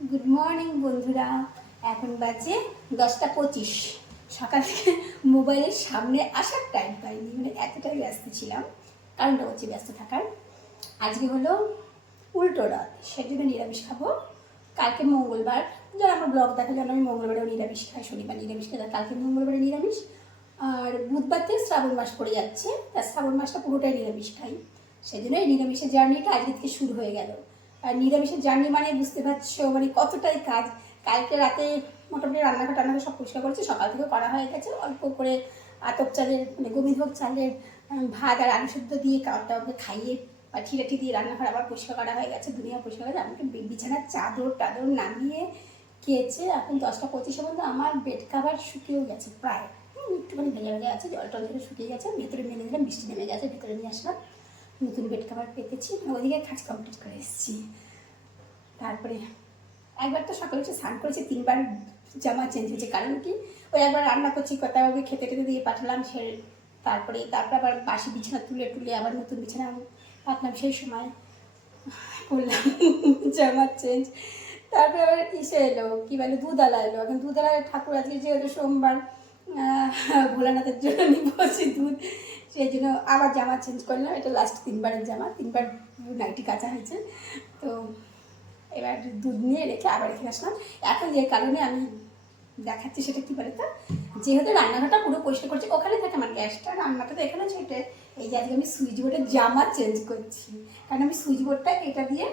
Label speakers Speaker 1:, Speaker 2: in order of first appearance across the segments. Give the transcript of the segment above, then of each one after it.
Speaker 1: Good morning বন্ধুরা। এখন বাজে দশটা পঁচিশ। সকাল থেকে মোবাইলের সামনে আসার টাইম পাইনি মানে এতটাই ব্যস্ত ছিলাম। কারণটা হচ্ছে ব্যস্ত থাকার। আজকে হলো উল্টো রাত সেজন্য নিরামিষ খাব। কালকে মঙ্গলবার। যারা আমার ব্লগ দেখা যেন আমি মঙ্গলবারেও নিরামিষ খাই, শনিবার নিরামিষ খাই কালকে মঙ্গলবারে নিরামিষ। আর বুধবার থেকে শ্রাবণ মাস পড়ে যাচ্ছে তার শ্রাবণ মাসটা পুরোটাই নিরামিষ খাই। সেই জন্য এই নিরামিষের জার্নিটা আজকে থেকে শুরু হয়ে গেল। নিরামিষের জার্নি মানে বুঝতে পারছ মানে কতটাই কাজ। কালকে রাতে মোটামুটি রান্নাঘর টান্নাঘর সব পরিষ্কার করেছি, সকাল থেকে করা হয়ে গেছে। অল্প করে আতপ চালের মানে গোবিন্দভোগ চালের ভাত আর আলু সেদ্ধ দিয়ে কাউটা ওকে খাইয়ে পাঠিয়ে টাঠি দিয়ে রান্নাঘর আবার পরিষ্কার করা হয়ে গেছে, দুনিয়া পরিষ্কার করে আমাকে বিছানার চাদর টাদর নামিয়ে খেয়েছে। এখন দশটা পঁচিশে মধ্যে আমার বেড কাভার শুকিয়েও গেছে প্রায়। একটুখানি ভেজা ভেজা আছে জল টল ধরে শুকিয়ে গেছে। ভেতরে মেলে দিলাম, বৃষ্টি নেমে গেছে, ভেতরে নিয়ে আসলাম। নতুন বেড কাভার পেতেছি ওদিকে কাজ কমপ্লিট করে এসেছি। তারপরে একবার তো সকালে উঠে স্নান করেছি, তিনবার জামা চেঞ্জ হয়েছে। কারণ কি? ওই একবার রান্না করছি, কথা ওকে খেতে খেতে দিয়ে পাঠালাম, সে তারপরে তারপরে আবার বাসি বিছানা তুলে তুলে আবার নতুন বিছানা পাতলাম, সেই সময় করলাম, জামা চেঞ্জ তারপরে আবার ইসে এলো? কী বলে দুধালা এলো। এখন দুধালা ঠাকুর আজকে যেহেতু সোমবার ভোলানাথের জন্য নিয়ে বসি দুধ। সেই জন্য আবার জামা চেঞ্জ করলাম। এটা লাস্ট তিনবারের জামা। তিনবার নাইটি কাচা হয়েছে। তো এবার দুধ নিয়ে রেখে আবার রেখে আসলাম। এখন যে কারণে আমি দেখাচ্ছি সেটা কী বলে তো যেহেতু রান্নাঘরটা পুরো পরিষ্কার করছি, ওখানে থাকে আমার গ্যাসটা। রান্নাটা তো এখানে ছেটে এই যে আজকে আমি সুইচ বোর্ডের জামা চেঞ্জ করছি। কারণ আমি সুইচ বোর্ডটা এটা দিয়ে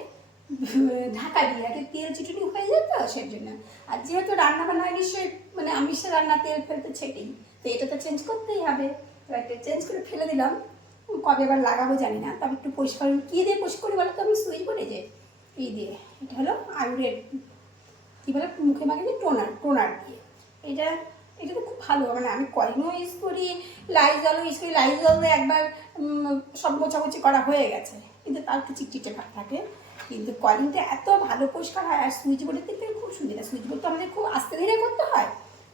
Speaker 1: ঢাকা দিয়ে রাখি তেল চিটুনি হয়ে যায় তো সেই জন্য। আর যেহেতু রান্না বান্না নিশ্চয়ই মানে আমিষের রান্না তেল ফেলতে ছেটেই। তো এটা তো চেঞ্জ করতেই হবে। তো এটা চেঞ্জ করে ফেলে দিলাম। কবে আবার লাগাবো জানি না। তবে একটু পরিষ্কার কী দিয়ে পরিষ্কার করি বলো তো? আমি সুইচ বোর্ডে যে এই দিয়ে। এটা হলো আয়ুরের কী বলে? মুখে মাখে যে টোনার টোনার দিয়ে। এটা এটা তো খুব ভালো। মানে আমি কলিংও ইউজ করি লাইজলও ইউজ করি। লাইজল একবার সব মোছামুছি করা হয়ে গেছে। কিন্তু তার একটু চিটচিটে ভাব থাকে। কিন্তু কলিংটা এত ভালো পরিষ্কার হয় আর সুইচ বোর্ডের দিক থেকে খুব সুবিধা। সুইচ বোর্ড তো আমাদের খুব আস্তে ধীরে করতে হয়।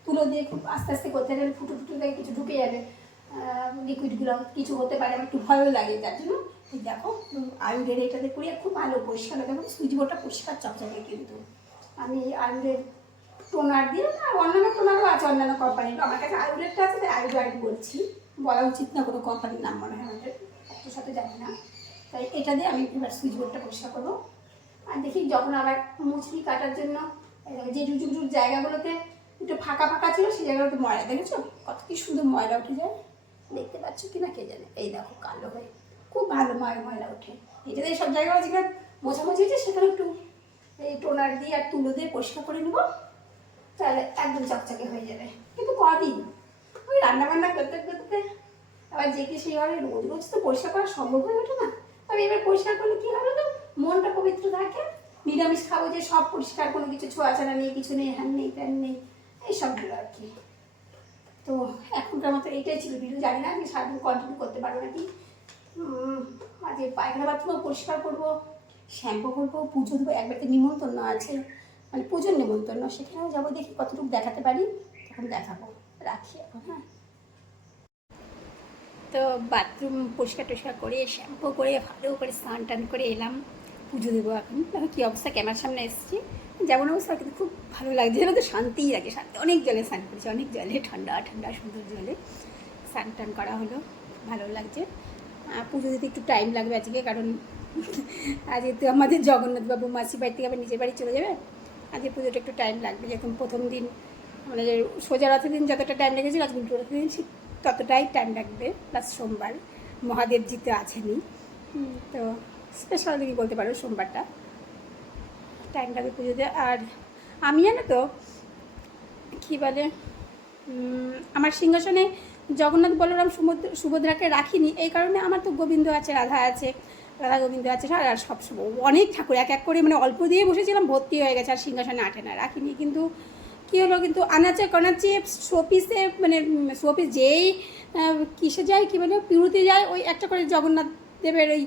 Speaker 1: তুলো দিয়ে খুব আস্তে আস্তে করতে গেলে ফুটো ফুটো দিয়ে কিছু ঢুকে যাবে। লিকুইডগুলো কিছু হতে পারে, আমার একটু ভয়ও লাগে তার জন্য। দেখো আয়ুরের এটাতে করি খুব ভালো পরিষ্কার দেখো সুইচ বোর্ডটা পরিষ্কার চকচকে কিন্তু। আমি আয়ুরের টোনার দিয়ে না, অন্যান্য টোনারও আছে অন্যান্য কোম্পানির আমার কাছে আয়ুরেরটা আছে, তাই বলছি। বলা উচিত না কোনো কোম্পানির নাম মনে হয় আমাদের। সাথে জানি না। তাই এটা দিয়ে আমি এবার সুইচ বোর্ডটা পরিষ্কার করব। আর দেখি যখন আবার মুচড়ি কাটার জন্য যে রুজুক রুজুক জায়গাগুলোতে একটু ফাঁকা ফাঁকা ছিল, সেই জায়গাগুলোতে ময়লা, দেখেছ? কত কি সুন্দর ময়লা উঠে যায়। দেখতে পাচ্ছ কি না কে জানে? এই দেখো কালো হয়ে, খুব ভালো ময়, ময়লা ওঠে। এটাতে সব জায়গায় যেখানে মোছামুছি হয়েছে, সেখানে একটু এই টোনার দিয়ে আর তুলো দিয়ে পরিষ্কার করে নেব। তাহলে একদম চকচকে হয়ে যাবে। কিন্তু কদিন? ওই রান্না বান্না করতে করতে, আবার যে কি সেইভাবে রোজ রোজ তো পরিষ্কার করা সম্ভব হয়ে ওঠে না। তবে এবার পরিষ্কার করলে কি হবে না মনটা পবিত্র থাকে। নিরামিষ খাব যে সব পরিষ্কার, কোনো কিছু ছোঁয়াছাড়া নেই, কিছু নেই, হ্যান নেই প্যান নেই এইসবগুলো আর কি। তো এখনকার মতো এইটাই ছিল ভিডিও জানি না, আমি সারাদিন কন্টিনিউ করতে পারব নাকি? আজকে পায়খানা বাথরুমও পরিষ্কার করব শ্যাম্পু করব, পুজো দেবো, একবার তো নিমন্ত্রণ আছে। মানে পুজোর নিমন্ত্রণ, সেখানেও যাব, দেখি কতটুকু দেখাতে পারি, তখন দেখাবো, রাখি এখন হ্যাঁ। তো বাথরুম পরিষ্কার টরিষ্কার করে শ্যাম্পু করে, ভালো করে স্নান টান করে এলাম। পুজো দেবো এখন। কী অবস্থা, ক্যামেরার সামনে এসেছি। যেমন অবস্থা, কিন্তু খুব ভালো লাগছে। যেন তো শান্তিই লাগে। শান্তি, অনেক জলে স্নান করেছি, অনেক জলে। ঠান্ডা ঠান্ডা, সুন্দর জলে স্নান টান করা হলো। ভালো লাগছে। পুজো দিতে একটু টাইম লাগবে আজকে, কারণ আজকে তো আমাদের জগন্নাথবাবু মাসি বাড়ি থেকে আবার নিজের বাড়ি চলে যাবে আজকে পুজোটা একটু টাইম লাগবে। যেরকম প্রথম দিন মানে সোজা রথের দিন যতটা টাইম লেগেছিল আজকে উল্টো রথের দিন ততটাই টাইম লাগবে। প্লাস সোমবার মহাদেবজি তো আছেনই। তো স্পেশাল দিনই বলতে পারো সোমবারটা। টাইম লাগবে পুজোতে। আর আমি জানো তো, কী বলে আমার সিংহাসনে জগন্নাথ বলরাম সুমুদ্র সুভদ্রাকে রাখিনি। এই কারণে আমার তো গোবিন্দ আছে, রাধা আছে, রাধা গোবিন্দ আছে আর সব অনেক ঠাকুর। এক এক করে মানে অল্প দিয়ে বসেছিলাম, ভর্তি হয়ে গেছে, আর সিংহাসনে আটে না, রাখিনি। কিন্তু কী হলো কিন্তু আনাচে কনাচে শোপিসে মানে শোপিস যেই কিসে যায়, কী বলে পিউরিতে যায়, ওই একটা করে জগন্নাথ দেবের ওই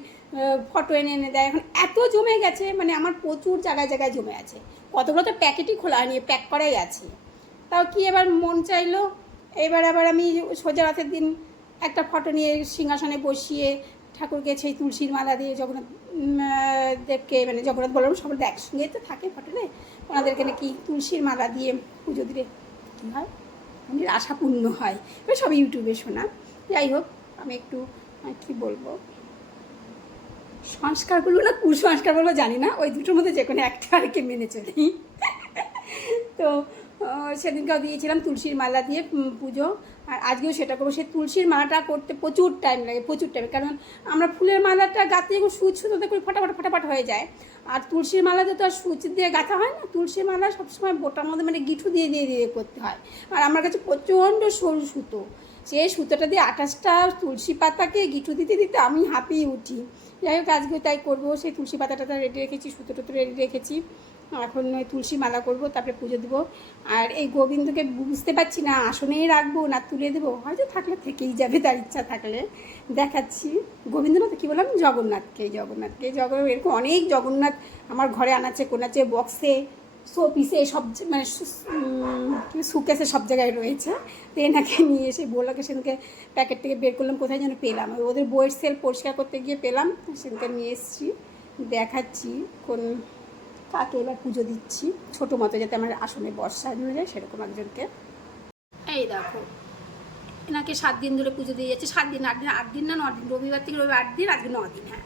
Speaker 1: ফটো এনে এনে দেয়। এখন এত জমে গেছে মানে আমার প্রচুর জায়গায় জায়গায় জমে আছে। কতগুলো তো প্যাকেটই খোলা হয়নি, প্যাক করাই আছে। তাও কি এবার মন চাইলো? এবার আবার আমি সোজা রাতের দিন একটা ফটো নিয়ে সিংহাসনে বসিয়ে ঠাকুরকে সেই তুলসীর মালা দিয়ে জগন্নাথ দেবকে মানে জগন্নাথ বলরাম তো একসঙ্গে তো থাকে ফটোলে ওনাদেরকে নাকি তুলসীর মালা দিয়ে পুজো দিলে কী হয়? উনির আশা পূর্ণ হয়। এবার সব ইউটিউবে শোনা। যাই হোক, আমি একটু কি বলব? সংস্কারগুলো না কুসংস্কার বলব জানি না, ওই দুটোর মধ্যে যে কোনো একটা আর কি মেনে চলি। তো সেদিনকেও দিয়েছিলাম তুলসীর মালা দিয়ে পুজো। আর আজকেও সেটা করব। সেই তুলসীর মালাটা করতে প্রচুর টাইম লাগে, প্রচুর টাইম কারণ আমরা ফুলের মালাটা গাঁথতে যখন সুচ সুতোতে করে ফটাফট ফটাফট হয়ে যায়। আর তুলসীর মালাতে তো আর সুচ দিয়ে গাঁথা হয় না, তুলসীর মালা সবসময় বোটার মধ্যে মানে গিঠু দিয়ে দিয়ে দিয়ে করতে হয়। আর আমার কাছে প্রচণ্ড সরু সুতো। সেই সুতোটা দিয়ে আঠাশটা তুলসী পাতাকে গিঠু দিতে দিতে আমি হাঁপিয়ে উঠি। যাই হোক আজকে তাই করব। সেই তুলসী পাতাটা রেডি রেখেছি, সুতো টুতো রেডি রেখেছি। এখন ওই তুলসী মালা করব, তারপরে পুজো দেবো। আর এই গোবিন্দকে বুঝতে পারছি না, আসনেই রাখব না তুলে দেবো। হয়তো থাকলে থেকেই যাবে, তার ইচ্ছা থাকলে। দেখাচ্ছি। গোবিন্দ না তো কী বললাম? জগন্নাথকে জগন্নাথকে, জগন্নাথ, এরকম অনেক জগন্নাথ আমার ঘরে আনাচ্ছে, কোনাচ্ছে, বক্সে শো পিসে সব মানে সুকেসে সব জায়গায় রয়েছে। তো এনাকে নিয়ে এসে বললাকে সেদিনকে প্যাকেট থেকে বের করলাম, কোথায় যেন পেলাম। ওদের বইয়ের সেল পরিষ্কার করতে গিয়ে পেলাম সেদিনকে নিয়ে এসেছি, দেখাচ্ছি কোন কাকে এবার পুজো দিচ্ছি। ছোটো মতো যাতে আমার আসনে বর্ষা হয়ে যায়, সেরকম একজনকে। এই দেখো, এনাকে সাত দিন ধরে পুজো দিয়ে যাচ্ছে। সাত দিন, আট দিন আট দিন না, ন দিন। রবিবার থেকে রবিবার আট দিন, আজকে ন দিন হ্যাঁ।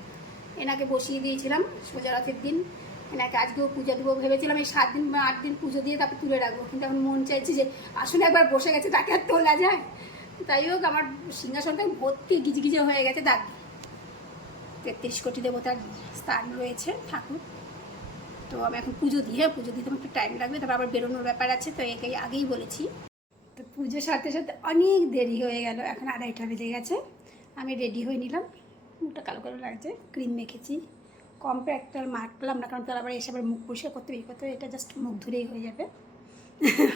Speaker 1: এনাকে বসিয়ে দিয়েছিলাম সোজা রাতের দিন। এনাকে আজকেও পুজো দেবো ভেবেছিলাম, এই সাত দিন বা আট দিন পুজো দিয়ে তারপর তুলে রাখব। কিন্তু এখন মন চাইছে যে আসলে একবার বসে গেছে, তাকে আর তোলা যায়। তাই হোক, আমার সিংহাসনটা ভর্তি গিজগিজে হয়ে গেছে দাগ। তেত্রিশ কোটি দেবতার স্থান রয়েছে, ঠাকুর। তো আমি এখন পুজো দিই হ্যাঁ পুজো দিতে আমার একটু টাইম লাগবে, তারপর আবার বেরোনোর ব্যাপার আছে, তো একে আগেই বলেছি। তো পুজোর সাথে সাথে অনেক দেরি হয়ে গেল, এখন আড়াইটা বেজে গেছে, আমি রেডি হয়ে নিলাম। মুখটা কালো কালো লাগছে ক্রিম মেখেছি। কম্প্যাক্টার মাখলাম না, কারণ তার আবার এসে আবার মুখ পরিষ্কার করতে এই করতে এটা জাস্ট মুখ ধরেই হয়ে যাবে।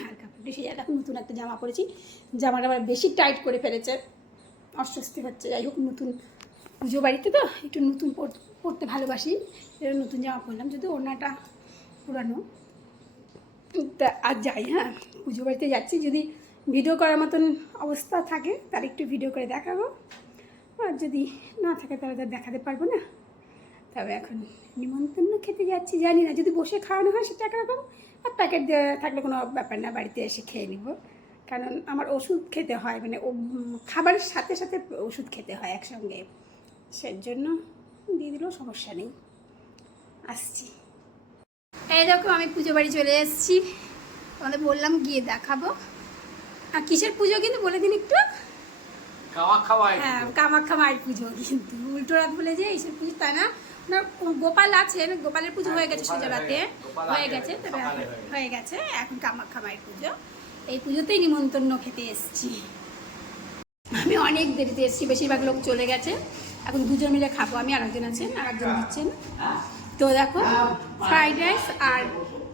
Speaker 1: আর কাপড়টি সে এখন নতুন একটা জামা পরেছি, জামাটা আবার বেশি টাইট করে ফেলেছে, অস্বস্তি হচ্ছে, যাই হোক, নতুন পুজো বাড়িতে তো একটু নতুন পরতে ভালোবাসি নতুন জামা পরলাম যদি ওনাটা পুরানো। তা আর যাই হ্যাঁ পুজো বাড়িতে যাচ্ছি, যদি ভিডিও করার মতন অবস্থা থাকে তার একটু ভিডিও করে দেখাবো। আর যদি না থাকে, তাহলে তো আর দেখাতে পারব না। তবে এখন নিমন্ত্রণ খেতে যাচ্ছি, জানি না, যদি বসে খাওয়ানো হয় সেটা একরকম, আর প্যাকেট থাকলে কোনো ব্যাপার না, বাড়িতে এসে খেয়ে নিব। কারণ আমার ওষুধ খেতে হয় মানে খাবারের সাথে সাথে ওষুধ খেতে হয় একসঙ্গে। সেই জন্য দিয়ে দিলেও সমস্যা নেই। আসছি। এই দেখো আমি পুজো বাড়ি চলে এসেছি। তোমাদের বললাম গিয়ে দেখাবো। আর কিসের পুজো কিন্তু বলে দিন একটু? হ্যাঁ কামাখ্যা মায়ের পুজো কিন্তু। উল্টো রাত বলে যে এইসব পুজো তাই না? গোপাল আছেন গোপালের পুজো হয়ে গেছে সোজা রাতে
Speaker 2: হয়ে-
Speaker 1: হয়ে গেছে তবে
Speaker 2: হয়ে গেছে।
Speaker 1: এখন কামাখ্যা মায়ের পুজো। এই পুজোতেই নিমন্ত্রণ খেতে এসেছি। আমি অনেক দেরিতে এসেছি বেশিরভাগ লোক চলে গেছে। এখন দুজন মিলে খাব, আমি আরেকজন আছেন আরেকজন দিচ্ছেন। তো দেখো ফ্রাইড রাইস আর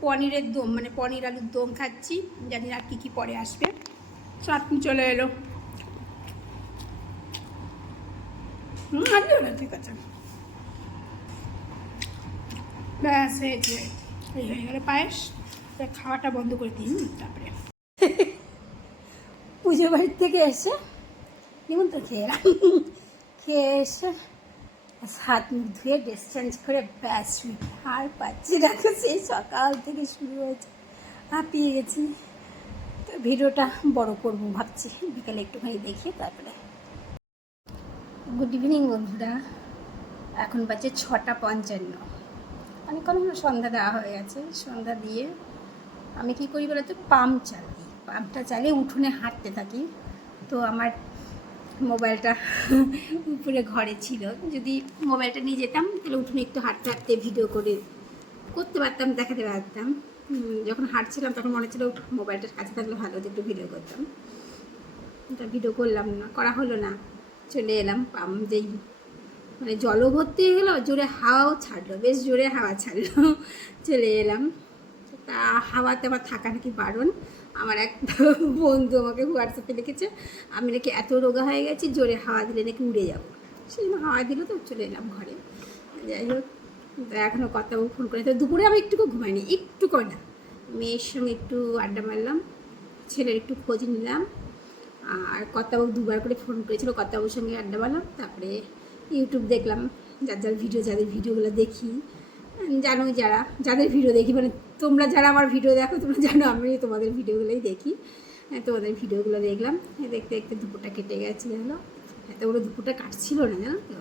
Speaker 1: পনিরের দম মানে পনির আলুর দম খাচ্ছি, জানি আর কী কী পরে আসবে। চাটনি চলে এলো। না ঠিক আছে। ব্যাস, এই যে, এই হয়ে গেলে পায়েস। খাওয়াটা বন্ধ করে দিই তারপরে। পুজো বাড়ির থেকে এসে নিমন্ত্রণ খেয়ে খেয়ে এসে হাত মুখ ধুয়ে ড্রেস চেঞ্জ করে ব্যাস, আর পাচ্ছি রাখো সেই সকাল থেকে শুরু হয়েছে। হাঁপিয়ে গেছি। তো ভিডিওটা বড় করব ভাবছি, বিকালে একটুখানি দেখি, তারপরে। গুড ইভিনিং বন্ধুরা। এখন বাজে ছটা পঞ্চান্ন। অনেকক্ষণ হলো সন্ধ্যা দেওয়া হয়ে গেছে, সন্ধ্যা দিয়ে আমি কী করি বলতো? পাম্প চালাই পাম্পটা চালিয়ে উঠোনে হাঁটতে থাকি। তো আমার মোবাইলটা উপরে ঘরে ছিল। যদি মোবাইলটা নিয়ে যেতাম তাহলে উঠোনে একটু হাঁটতে হাঁটতে ভিডিও করে করতে পারতাম দেখাতে পারতাম। যখন হাঁটছিলাম তখন মনে ছিল মোবাইলটার কাছে থাকলে ভালো হতো, একটু ভিডিও করতাম। তা ভিডিও করলাম না করা হলো না। চলে এলাম পাম যেই মানে জলও ভর্তি হয়ে গেলো জোরে হাওয়াও ছাড়লো বেশ জোরে হাওয়া ছাড়লো। চলে এলাম। তা হাওয়াতে আমার থাকা নাকি বারণ? আমার এক বন্ধু আমাকে হোয়াটসঅ্যাপে লিখেছে, আমি নাকি এত রোগা হয়ে গেছি, জোরে হাওয়া দিলে নাকি উড়ে যাব। সেই হাওয়া দিল তো, চলে এলাম ঘরে। যাই হোক এখনও কথা ফোন করে, তো দুপুরে আমি একটুকু ঘুমাইনি, একটু না। মেয়ের সঙ্গে একটু আড্ডা মারলাম, ছেলের একটু খোঁজ নিলাম, আর কর্তাবাবু দুবার করে ফোন করেছিল কর্তাবাবুর সঙ্গে আড্ডা মারলাম, তারপরে ইউটিউব দেখলাম, যার যার ভিডিও যাদের ভিডিওগুলো দেখি। জানো যারা যাদের ভিডিও দেখি। মানে তোমরা যারা আমার ভিডিও দেখো তোমরা জানো আমি তোমাদের ভিডিওগুলোই দেখি। হ্যাঁ, তোমাদের ভিডিওগুলো দেখলাম। হ্যাঁ, দেখতে দেখতে দুপুরটা কেটে গেছে জানো? এত বড় দুপুরটা কাটছিল না জানো তো?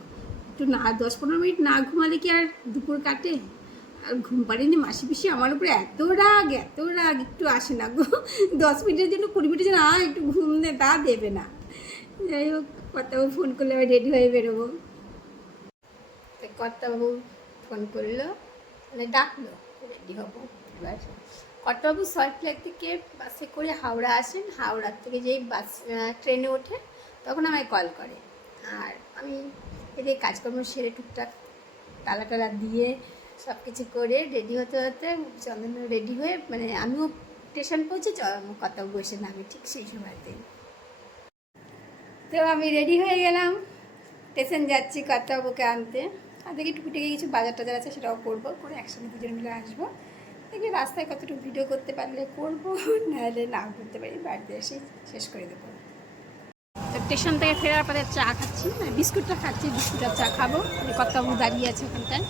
Speaker 1: একটু না দশ পনেরো মিনিট না ঘুমালে কি আর দুপুর কাটে? আর ঘুম পাড়িনি মাসি পিসি আমার উপরে এত রাগ এত রাগ। একটু আসে না গো। দশ মিনিটের জন্য কুড়ি মিনিটের জন্য আ একটু ঘুম দে তা দেবে না। যাই হোক কর্তাবাবু ফোন করলে আমি রেডি হয়ে বেরোবো। কর্তাবাবু ফোন করল। মানে ডাকলো, রেডি হব, এবার কর্তাবাবু সল্ট লেক থেকে বাসে করে হাওড়া আসেন, হাওড়ার থেকে যেই বাস ট্রেনে ওঠে তখন আমায় কল করে। আর আমি এদের কাজকর্ম সেরে টুকটাক তালা টালা দিয়ে সব কিছু করে রেডি হতে হতে চন্দন রেডি হয়ে মানে আমিও স্টেশন পৌঁছে কর্তাবাবু বসে নামি ঠিক সেই সময়তে। তো আমি রেডি হয়ে গেলাম, স্টেশন যাচ্ছি কর্তাবাবুকে আনতে। আর দেখি টুকিটাকি কিছু বাজার টাজার আছে সেটাও করব, করে একসঙ্গে দুজন মিলে আসব। দেখি রাস্তায় কতটুকু ভিডিও করতে পারলে করব, নাহলে নাও করতে পারি, বাড়িতে এসে শেষ করে দেবো। তো স্টেশন থেকে ফেরার পরে চা খাচ্ছি মানে বিস্কুটটা খাচ্ছি, বিস্কুট আর চা খাব কর্তাবাবু দাঁড়িয়ে আছে ওখানটায়।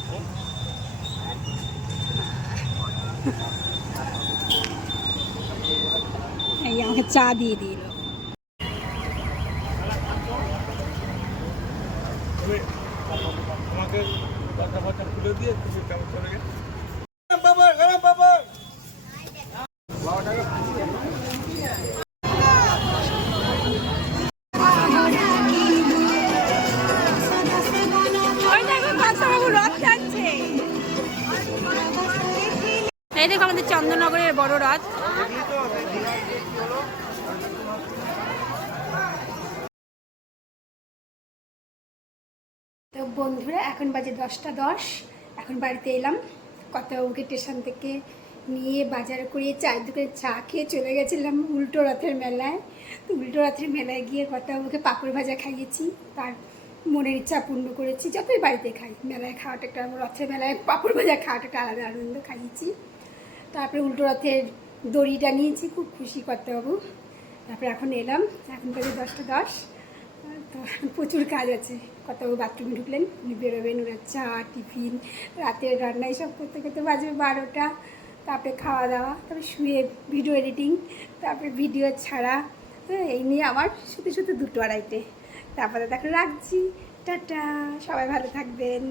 Speaker 1: এই আমাকে চা দিয়ে দিল। বড় রথ তো বন্ধুরা, এখন বাজে দশটা দশ। এখন বাড়িতে এলাম। কর্তাবাবুকে স্টেশন থেকে নিয়ে বাজার করিয়ে চায়ের দোকানে চা খেয়ে চলে গেছিলাম উল্টো রথের মেলায়। তো উল্টো রথের মেলায় গিয়ে কর্তাবাবুকে পাঁপড় ভাজা খাইয়েছি, তার মনের ইচ্ছা পূর্ণ করেছি। যতই বাড়িতে খাই, মেলায় খাওয়াটা একটা রথের মেলায় পাঁপড় ভাজা খাওয়াটা একটা আলাদা আনন্দ খাইয়েছি। তারপরে উল্টো রথের দড়িটা নিয়েছি খুব খুশি করতে কর্তাবাবু। তারপরে এখন এলাম এখন বাজে দশটা দশ। তো প্রচুর কাজ আছে। কর্তাবাবু বাথরুমে ঢুকলেন উনি বেরোবেন ওনার চা টিফিন রাতের রান্না এইসব করতে করতে বাজবে বারোটা। তারপরে খাওয়া দাওয়া তারপরে শুয়ে ভিডিও এডিটিং তারপরে ভিডিও ছাড়া হ্যাঁ, এই নিয়ে আমার শুতে শুতে দুটো আড়াইটে। তারপরে দেখো রাখছি। টাটা সবাই ভালো থাকবেন।